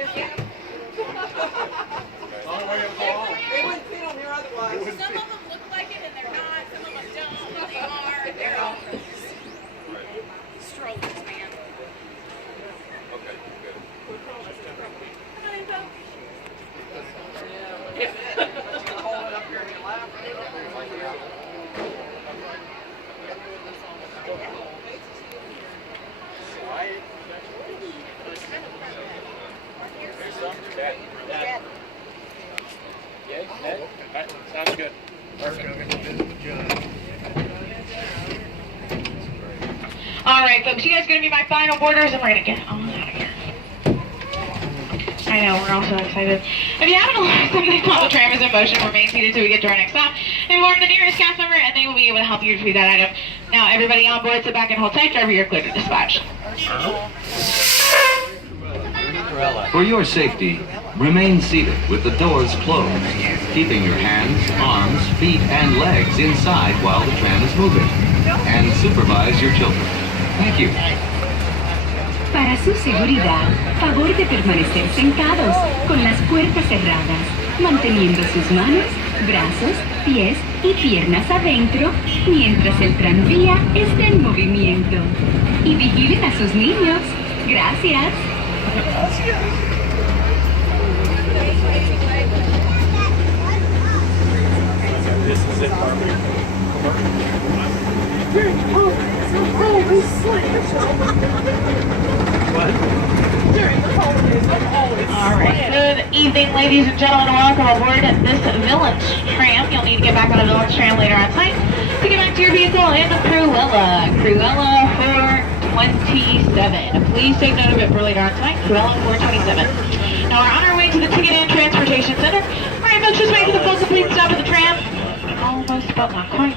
They wouldn't fit on here otherwise. Some of them look like it and they're not. Some of them don't and they are. They're all strollers, man. Okay, good. Yeah. Hold it up here in your lap. Sounds good. All right, folks, you guys are going to be my final boarders, and we're going to get on out of here. I know, we're all so excited. If you haven't lost something called the Tram is in motion, remain seated until we get to our next stop. Inform the nearest cast member, and they will be able to help you retrieve that item. Now, everybody on board, sit back and hold tight. Driver, you're clear to dispatch. For your safety, remain seated with the doors closed, keeping your hands, arms, feet, and legs inside while the tram is moving. And supervise your children. Thank you. Para su seguridad, favor de permanecer sentados, con las puertas cerradas, manteniendo sus manos, brazos, pies y piernas adentro, mientras el tranvía está en movimiento. Y vigilen a sus niños. Gracias. This is it, Barbie. Alright, good evening, ladies and gentlemen. Welcome aboard this Villains tram. You'll need to get back on the Villains tram later on site to get back to your vehicle in the Cruella 427. Please take note of it for later on tonight, Cruella 427. Now we're on our way to the Ticket and Transportation Center. Alright, folks, just wait for the full complete stop of the tram. Almost, but not quite.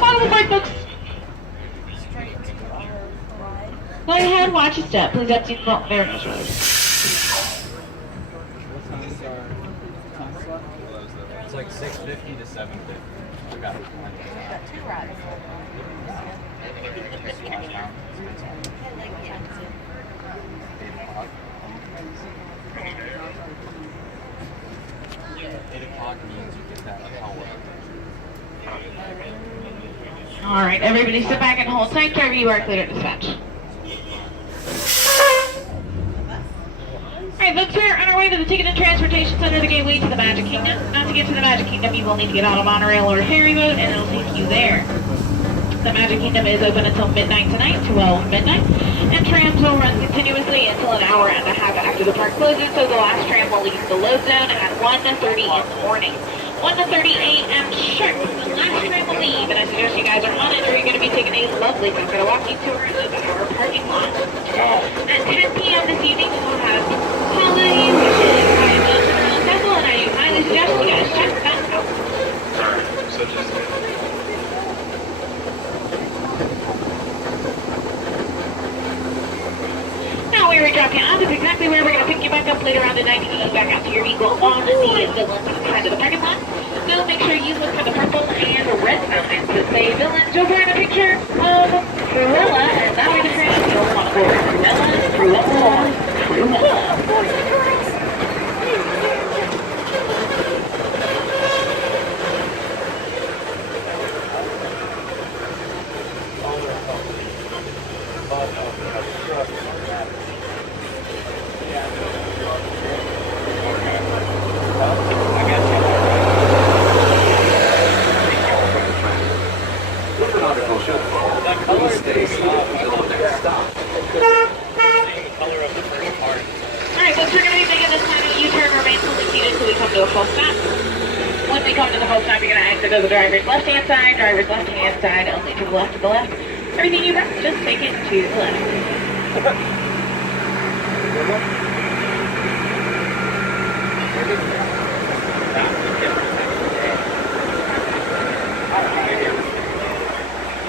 Bottom of the folks. Go ahead, watch your step. Please exit the vault. There it is, road. It's like 650 to 750. We got it. Two rides. All right, everybody sit back and hold tight. Driver, you are clear to dispatch. All right, folks, we're on our way to the Ticket and Transportation Center, the gateway to the Magic Kingdom. Now, to get to the Magic Kingdom, you will need to get on a monorail or a ferry boat, and it'll take you there. The Magic Kingdom is open until midnight tonight, 12 midnight, and trams will run continuously until an hour and a half after the park closes, so the last tram will leave the load zone at 1:30 in the morning. 1:30 a.m. sharp, the last tram will leave, and I suggest you guys are on it, or you're going to be taking a lovely Pandora walking tour of our parking lot. At 10 p.m. this evening, we'll have holiday wishes by Emotional Temple, and I highly suggest you guys check that out. Now we drop you off is exactly where we're going to pick you back up later on tonight to get you back out to your vehicle on the Villains side of the parking lot. So make sure you look for the purple and red signs that say Villains over in a picture of Cruella, and that way the tram you'll want to go over Cruella. Alright, folks, we're going to be making this final U-turn. Remain fully seated until we come to a full stop. When we come to the full stop, you're going to exit to the driver's left-hand side, only to the left of the left. Everything you got, just take it to the left.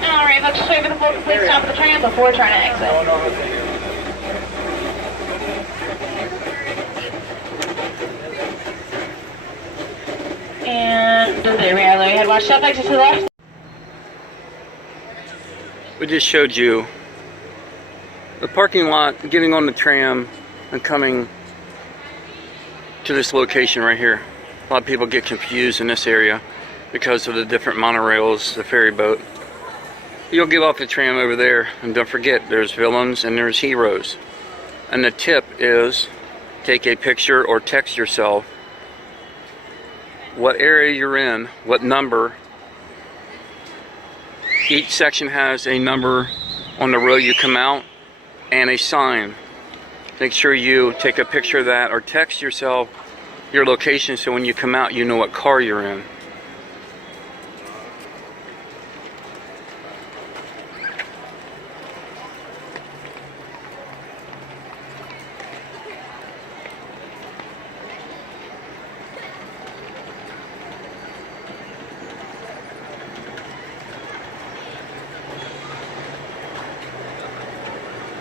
Alright, folks, just wait for the full complete stop of the tram before trying to exit. And there we are. Let me head watch stop exit to the left. We just showed you the parking lot, getting on the tram, and coming to this location right here. A lot of people get confused in this area because of the different monorails, the ferry boat. You'll get off the tram over there, and don't forget there's villains and there's heroes. And the tip is take a picture or text yourself what area you're in, what number. Each section has a number on the road you come out and a sign. Make sure you take a picture of that or text yourself your location so when you come out you know what car you're in.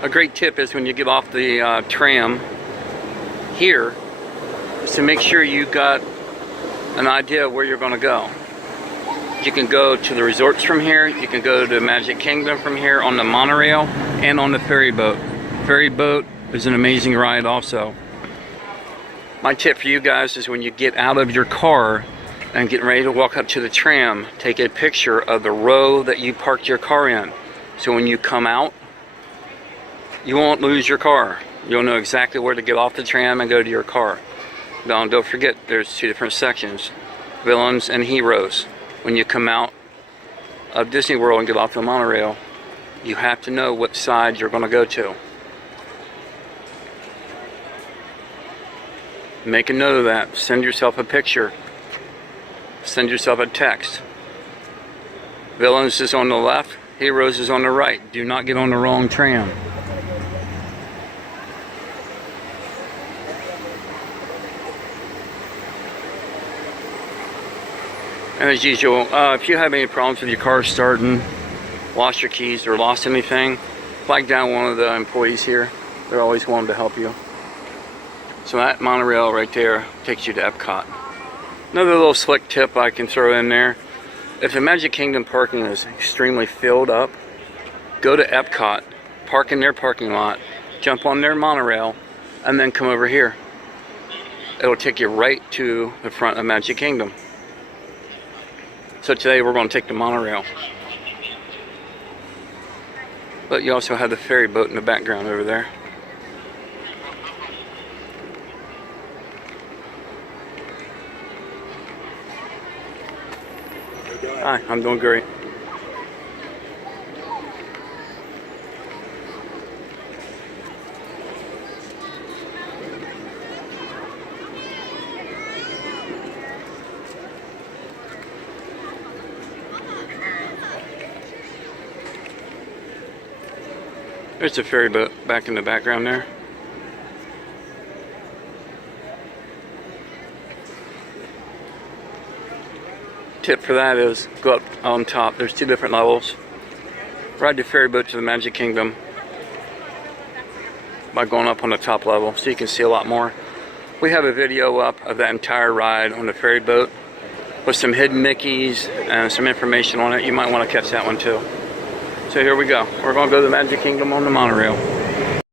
A great tip is when you get off the tram here is to make sure you got an idea of where you're going to go. You can go to the resorts from here, you can go to Magic Kingdom from here on the monorail and on the ferry boat. Ferry boat is an amazing ride also. My tip for you guys is when you get out of your car and get ready to walk up to the tram, take a picture of the row that you parked your car in. So when you come out, you won't lose your car. You'll know exactly where to get off the tram and go to your car. Now, don't forget, there's two different sections, villains and heroes. When you come out of Disney World and get off the monorail, you have to know what side you're going to go to. Make a note of that. Send yourself a picture. Send yourself a text. Villains is on the left, heroes is on the right. Do not get on the wrong tram. And as usual, if you have any problems with your car starting, lost your keys, or lost anything, flag down one of the employees here. They're always willing to help you. So that monorail right there takes you to Epcot. Another little slick tip I can throw in there. If the Magic Kingdom parking is extremely filled up, go to Epcot, park in their parking lot, jump on their monorail, and then come over here. It'll take you right to the front of Magic Kingdom. So today we're going to take the monorail. But you also have the ferry boat in the background over there. Hi, I'm doing great. There's a ferry boat back in the background there. Tip for that is go up on top. There's two different levels. Ride the ferry boat to the Magic Kingdom by going up on the top level so you can see a lot more. We have a video up of that entire ride on the ferry boat with some hidden Mickeys and some information on it. You might want to catch that one too. So here we go. We're going to go to the Magic Kingdom on the monorail.